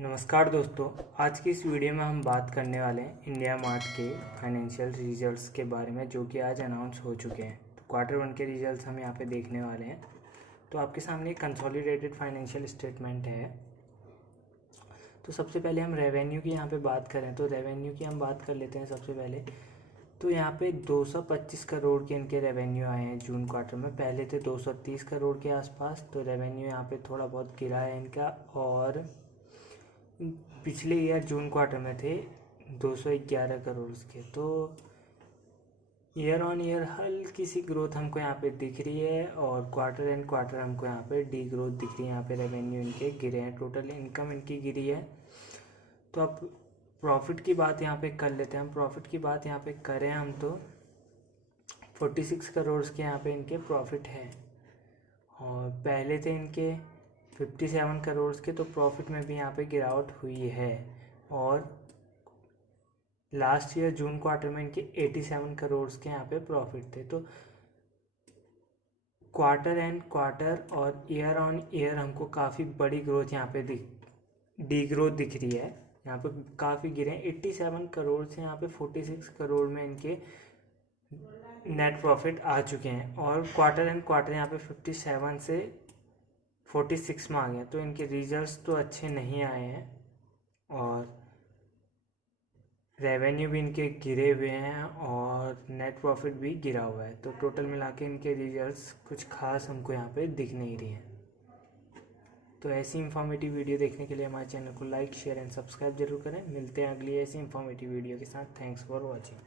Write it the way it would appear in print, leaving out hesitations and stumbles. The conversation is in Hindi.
नमस्कार दोस्तों। आज की इस वीडियो में हम बात करने वाले हैं इंडिया मार्ट के फाइनेंशियल रिजल्ट्स के बारे में, जो कि आज अनाउंस हो चुके हैं। तो क्वार्टर वन के रिजल्ट्स हम यहाँ पे देखने वाले हैं। तो आपके सामने कंसोलिडेटेड फाइनेंशियल स्टेटमेंट है। तो सबसे पहले हम रेवेन्यू की यहाँ पे बात करें तो रेवेन्यू की हम बात कर लेते हैं सबसे पहले। तो यहाँ पे 225 करोड़ के इनके रेवेन्यू आए हैं जून क्वार्टर में। पहले थे 230 करोड़ के आसपास। तो रेवेन्यू यहाँ पे थोड़ा बहुत गिरा है इनका, और पिछले ईयर जून क्वार्टर में थे 211 करोड़ के। तो ईयर ऑन ईयर हल्की सी ग्रोथ हमको यहाँ पे दिख रही है, और क्वार्टर एंड क्वार्टर हमको यहाँ पे डी ग्रोथ दिख रही है। यहाँ पे रेवेन्यू इनके गिरे हैं, टोटल इनकम इनकी गिरी है। तो अब प्रॉफिट की बात यहाँ पे कर लेते हैं। हम प्रॉफिट की बात यहाँ पे करें हम तो 46 करोड़ के यहाँ पे इनके प्रॉफिट है, और पहले थे इनके 57 करोड़ के। तो प्रॉफिट में भी यहाँ पे गिरावट हुई है, और लास्ट ईयर जून क्वार्टर में इनके 87 करोड़ के यहाँ पे प्रॉफिट थे। तो क्वार्टर एंड क्वार्टर और ईयर ऑन ईयर हमको काफ़ी बड़ी ग्रोथ यहाँ पे डी ग्रोथ दिख रही है। यहाँ पे काफ़ी गिरे हैं, 87 करोड़ से यहाँ पे 46 करोड़ में इनके नेट प्रॉफिट आ चुके हैं, और क्वार्टर एंड क्वार्टर यहाँ पे 57 से 46 में आ गए। तो इनके रिजल्ट्स तो अच्छे नहीं आए हैं, और रेवेन्यू भी इनके गिरे हुए हैं, और नेट प्रॉफिट भी गिरा हुआ है। तो टोटल मिला के इनके रिजल्ट्स कुछ खास हमको यहाँ पे दिख नहीं रही हैं। तो ऐसी इंफॉर्मेटिव वीडियो देखने के लिए हमारे चैनल को लाइक, शेयर एंड सब्सक्राइब जरूर करें। मिलते हैं अगली ऐसी इंफॉर्मेटिव वीडियो के साथ। Thanks for watching.